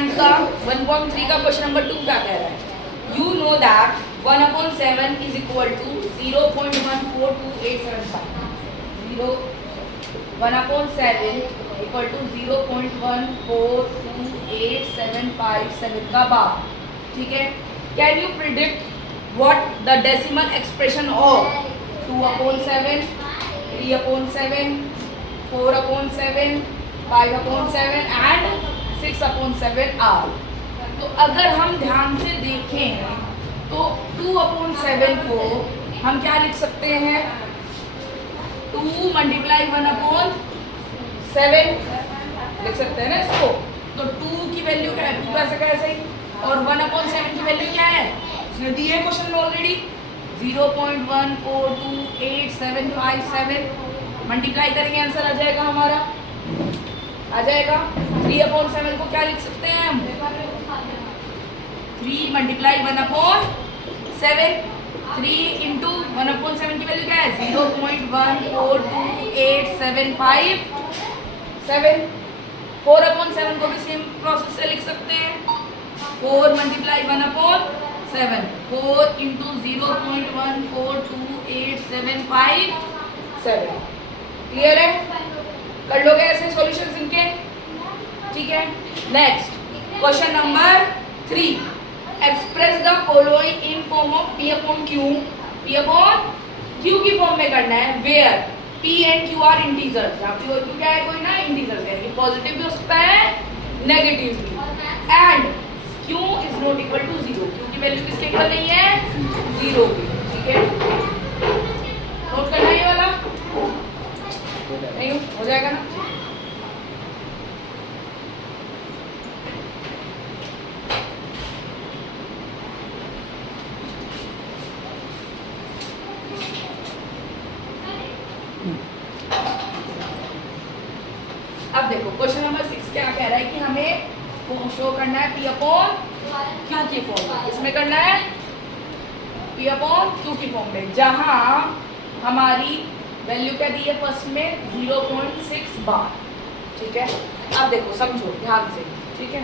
9 का 1.3 का question number 2 क्या कह रहा है? You know that 1/7 is equal to 0.142875. 1/7 equal to 0.142875 का बार. ठीक है. Can you predict what the decimal expression of 2/7, 3/7, 4/7, 5/7 and 6/7 are? तो अगर हम ध्यान से देखें तो 2/7 को हम क्या लिख सकते हैं? 2 मल्टीप्लाई 1/7 लिख सकते हैं ना इसको. तो 2 की वैल्यू क्या है? 2 ऐसे का ऐसे ही. और 1/7 की वैल्यू क्या है? इसने दी है क्वेश्चन में ऑलरेडी 0.142875. मल्टीप्लाई करेंगे आंसर आ जाएगा हमारा. आ जाएगा. 3/7 को क्या लिख सकते हैं हम? 3 मल्टीप्लाई 1/7. 3 इंटू 1/7 की वैल्यू क्या है? 0.142875. 4/7 को भी सेम प्रोसेस से लिख सकते हैं. 4 मल्टीप्लाई 1/7. 4 इंटू 0.142875. क्लियर है? कर लोगे ऐसे सॉल्यूशंस इनके? ठीक है. Next question number 3. Express the following in form of P upon Q. P upon Q की फॉर्म में करना है. Where P and Q are integers. यहाँ P और Q क्या है? कोई ना इंटीजर्स है. ये पॉजिटिव भी हो सकता है, नेगेटिव भी. And Q is not equal to 0. Q की वैल्यू किसके इक्वल नहीं है? 0 की. ठीक है. नोट करना है ये वाला. नहीं हो जाएगा ना? अब देखो क्वेश्चन नंबर 6 क्या कह रहा है कि हमें शो करना है P अपॉन Q की फॉर्म में. किसमें करना है? P अपॉन Q की फॉर्म में, जहां हमारी वैल्यू क्या दी है फर्स्ट में? 0.6 बार. ठीक है. अब देखो समझो ध्यान से. ठीक है.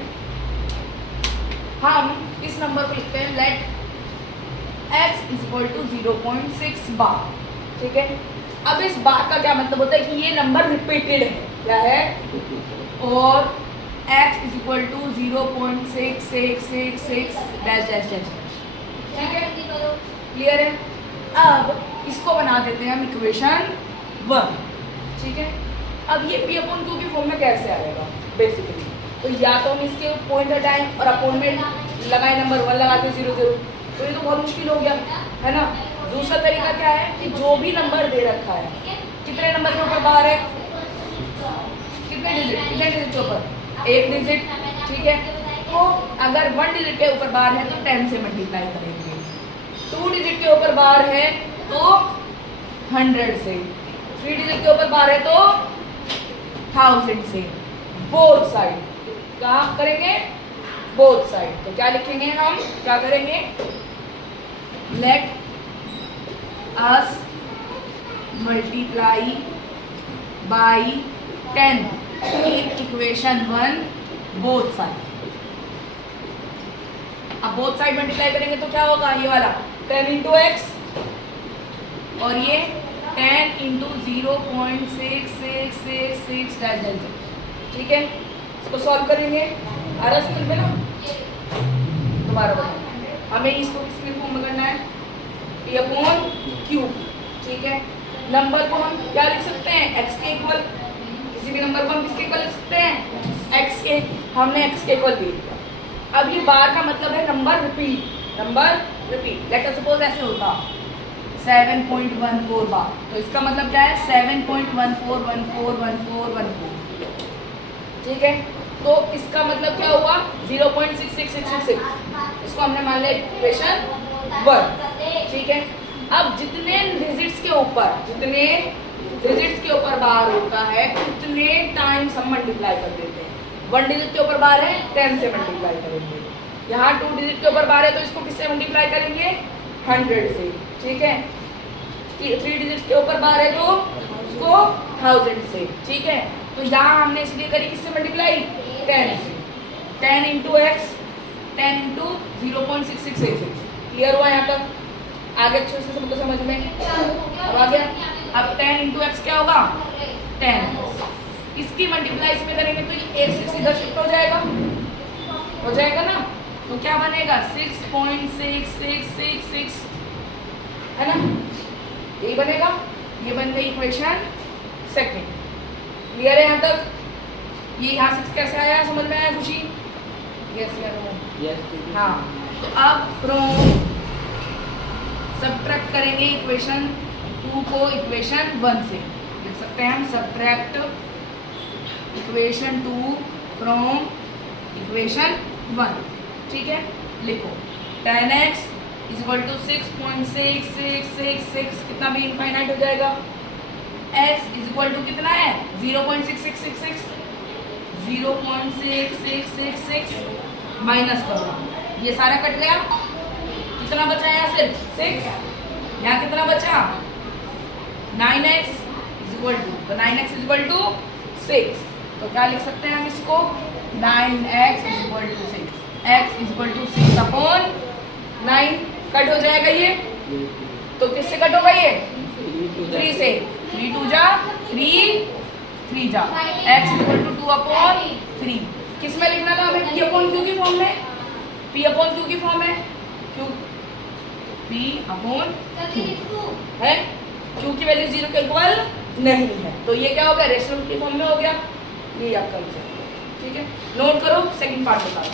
हम इस नंबर को लिखते हैं let x is equal to 0.6 bar. ठीक है. अब इस बार का क्या मतलब होता है कि ये नंबर रिपीटेड है. क्या है? और x is equal to 0.6666 dash dash dash. ठीक है. क्लियर है? अब इसको बना देते हैं हम इक्वेशन 1. ठीक है. अब ये P अपॉन Q की फॉर्म में कैसे आएगा बेसिकली? तो या तो हम इसके पॉइंट हटाएं और अपॉन में लगाए नंबर 1 लगाते 0 0. तो ये तो बहुत मुश्किल हो गया है ना. दूसरा तरीका क्या है कि जो भी नंबर दे रखा है, कितने नंबर के ऊपर बार है? कितने डिजिट के ऊपर? 1 डिजिट. ठीक है. तो अगर 1 डिजिट के ऊपर बार है तो 10 से मल्टीप्लाई करेंगे. 2 डिजिट के ऊपर बार है तो 100 से. 3 डिजिट के ऊपर बार है तो 1000 से. Both side. कहाँ करेंगे? Both side. तो क्या लिखेंगे हम? क्या करेंगे? Let us multiply by 10 in equation 1 both side. अब बोथ साइड मल्टीप्लाई करेंगे तो क्या होगा? ये वाला 10 इंटू एक्स और ये 10 इंटू 0.6666 डैश डैश. ठीक है. इसको सॉल्व करेंगे. आ रहा स्क्रीन पे ना? दोबारा बताओ. हमें इसको किसके फॉर्म में करना है? P upon Q. ठीक है. नंबर को हम क्या लिख सकते हैं? x के इक्वल. किसी भी नंबर को हम किसके इक्वल लिख सकते हैं? x के. हमने x के इक्वल ले लिया. अब ये बार का मतलब है number repeat. Number repeat. Let us suppose ऐसे होता 7.14 बार. तो इसका मतलब क्या है? 7.14141414. ठीक है. तो इसका मतलब क्या हुआ? 0.66666. इसको हमने मान लिया इक्वेशन 1. ठीक है. अब जितने डिजिट्स के ऊपर बार होता है उतने टाइम्स हम मल्टीप्लाई कर देते हैं. 1 डिजिट के ऊपर बार है 10 से मल्टीप्लाई करेंगे. यहाँ 2 डिजिट के ऊपर बार है तो इसको किससे मल्टीप्लाई करेंगे? 100 से. ठीक है. 3 डिजिट के ऊपर बार है तो उसको 1000 से. ठीक है. तो यहाँ हमने इसलिए करी किससे मल्टीप्लाई? 10 से. 10 इंटू एक्स 10 इंटू 0.6686। क्लियर हुआ यहाँ तक? आगे अच्छे से सबको समझ में अब आ गया। अब 10 इंटू एक्स क्या होगा 10, इसकी मल्टीप्लाई इसमें करेंगे तो ये 1 6 इधर शिफ्ट हो जाएगा ना, तो क्या बनेगा 6.6666 है ना, यही बनेगा। ये बन गई इक्वेशन सेकंड। क्लियर है यहाँ तक? ये यहाँ से कैसे आया, समझ में आया खुशी? यस या नो? हाँ, तो अब फ्रॉम सब्ट्रैक्ट करेंगे इक्वेशन 2 को इक्वेशन 1 से। लिख सकते हैं हम सब्ट्रैक्ट इक्वेशन 2 फ्रॉम इक्वेशन 1। ठीक है, लिखो 10x इज इक्वल टू 6.6666, कितना भी इनफाइनाइट हो जाएगा। x इज इक्वल टू कितना है 0.6666, 0.6666 माइनस करो, ये सारा कट गया, कितना बचा यहाँ सिर्फ 6, यहाँ कितना बचा 9x इज इक्वल टू, तो 9x इज इक्वल टू 6, तो क्या लिख सकते हैं हम इसको 9x is equal to 6, x is equal to 6 upon 9। Cut हो जाएगा ये, तो किससे कट होगा ये 3 से, 3 2 जा 3 3 जा, x is equal to 2 upon 3। किस में लिखना था हमें, p अपॉन q की फॉर्म में, p अपॉन q की फॉर्म में, q p अपॉन q है, q की वैल्यू 0 के इक्वल नहीं है, तो ये क्या हो गया रेशनल की फॉर्म में हो गया, ये याद कर लीजिए। ठीक है, नोट करो, सेकंड पार्ट बता दो।